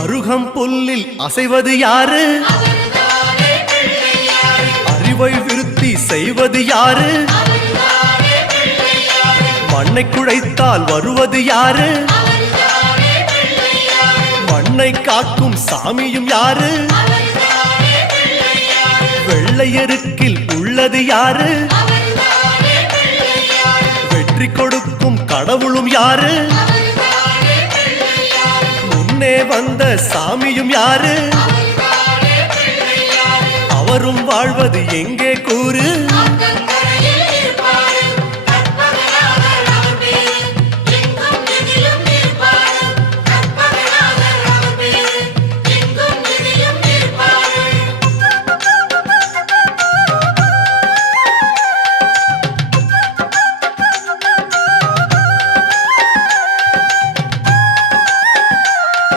அருகம் புல்லில் அசைவது யாரு? அறிவை விருத்தி செய்வது யாரு? மண்ணை குழைத்தால் வருவது யாரு? மண்ணை காக்கும் சாமியும் யாரு? வெள்ளையருக்கில் உள்ளது யாரு? வெற்றி கொடுக்கும் கடவுளும் யாரு? முன்னே வந்த சாமியும் யாரு? அவரும் வாழ்வது எங்கே கூறு?